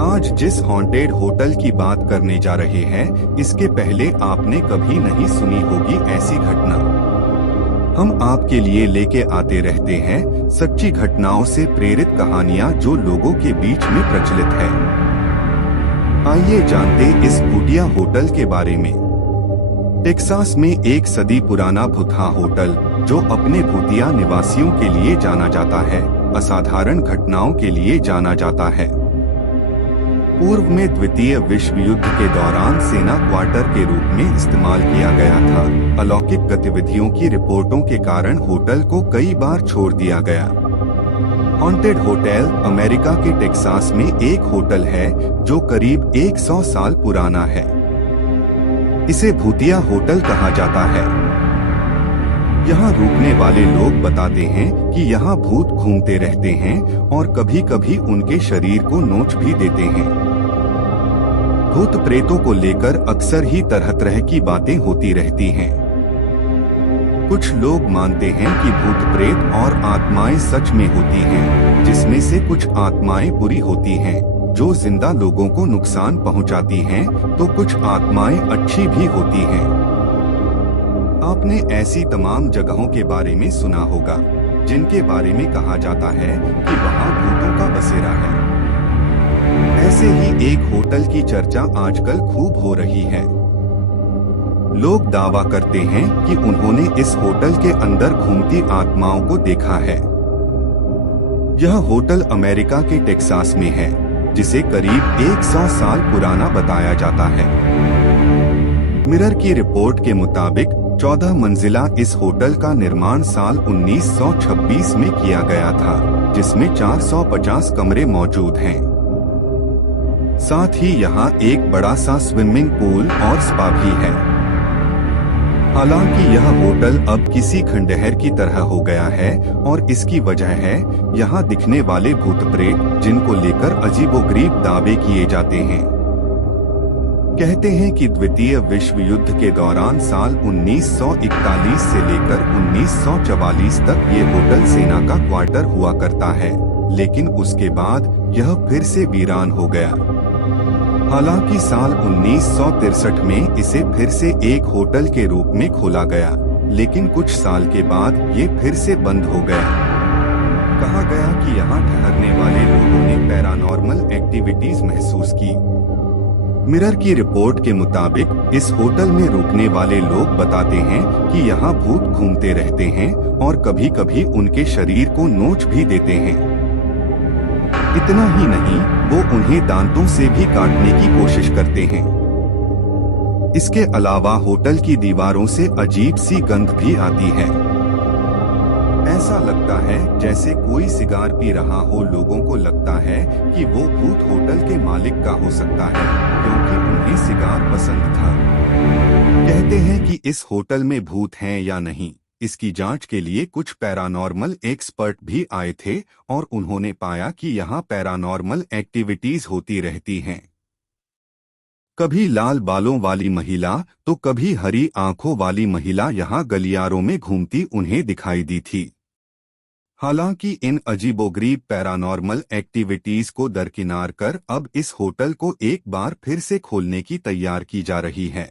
आज जिस haunted hotel की बात करने जा रहे हैं, इसके पहले आपने कभी नहीं सुनी होगी ऐसी घटना। हम आपके लिए लेके आते रहते हैं सच्ची घटनाओं से प्रेरित कहानियां जो लोगों के बीच में प्रचलित है। आइए जानते इस भूतिया होटल के बारे में। टेक्सास में एक सदी पुराना भूतिया होटल जो अपने भूतिया निवासियों के लिए जाना जाता है, असाधारण घटनाओं के लिए जाना जाता है। पूर्व में द्वितीय विश्व युद्ध के दौरान सेना क्वार्टर के रूप में इस्तेमाल किया गया था। अलौकिक गतिविधियों की रिपोर्टों के कारण होटल को कई बार छोड़ दिया गया। हॉन्टेड होटल अमेरिका के टेक्सास में एक होटल है जो करीब 100 साल पुराना है। इसे भूतिया होटल कहा जाता है। यहाँ रुकने वाले लोग बताते हैं कि यहाँ भूत घूमते रहते हैं और कभी कभी उनके शरीर को नोच भी देते हैं। भूत प्रेतों को लेकर अक्सर ही तरह तरह की बातें होती रहती हैं। कुछ लोग मानते हैं कि भूत प्रेत और आत्माएं सच में होती हैं, जिसमें से कुछ आत्माएं बुरी होती हैं जो जिंदा लोगों को नुकसान पहुंचाती हैं, तो कुछ आत्माएं अच्छी भी होती हैं। आपने ऐसी तमाम जगहों के बारे में सुना होगा जिनके बारे में कहा जाता है कि वहां भूतों का बसेरा है। ऐसे ही एक होटल की चर्चा आजकल खूब हो रही है। लोग दावा करते हैं कि उन्होंने इस होटल के अंदर घूमती आत्माओं को देखा है। यह होटल अमेरिका के टेक्सास में है, जिसे करीब 100 साल पुराना बताया जाता है। मिरर की रिपोर्ट के मुताबिक 14 मंजिला इस होटल का निर्माण साल 1926 में किया गया था, जिसमें 450 कमरे मौजूद हैं। साथ ही यहाँ एक बड़ा सा स्विमिंग पूल और स्पा भी है। हालांकि यह होटल अब किसी खंडहर की तरह हो गया है और इसकी वजह है यहाँ दिखने वाले भूत प्रेत, जिनको लेकर अजीबोगरीब दावे किए जाते हैं। कहते हैं कि द्वितीय विश्व युद्ध के दौरान साल 1941 से लेकर 1944 तक ये होटल सेना का क्वार्टर हुआ करता है, लेकिन उसके बाद यह फिर से वीरान हो गया। हालांकि साल 1963 में इसे फिर से एक होटल के रूप में खोला गया, लेकिन कुछ साल के बाद ये फिर से बंद हो गया। कहा गया कि यहाँ ठहरने वाले लोगों ने पैरानॉर्मल एक्टिविटीज महसूस की। मिरर की रिपोर्ट के मुताबिक इस होटल में रुकने वाले लोग बताते हैं कि यहाँ भूत घूमते रहते हैं और कभी कभी उनके शरीर को नोच भी देते हैं। इतना ही नहीं, वो उन्हें दांतों से भी काटने की कोशिश करते हैं। इसके अलावा होटल की दीवारों से अजीब सी गंध भी आती है। ऐसा लगता है जैसे कोई सिगार पी रहा हो। लोगों को लगता है कि वो भूत होटल के मालिक का हो सकता है, क्योंकि उन्हें सिगार पसंद था। कहते हैं कि इस होटल में भूत हैं या नहीं, इसकी जांच के लिए कुछ पैरानॉर्मल एक्सपर्ट भी आए थे और उन्होंने पाया कि यहाँ पैरानॉर्मल एक्टिविटीज होती रहती हैं। कभी लाल बालों वाली महिला तो कभी हरी आंखों वाली महिला यहाँ गलियारों में घूमती उन्हें दिखाई दी थी। हालांकि इन अजीबोगरीब पैरानॉर्मल एक्टिविटीज को दरकिनार कर अब इस होटल को एक बार फिर से खोलने की तैयार की जा रही है।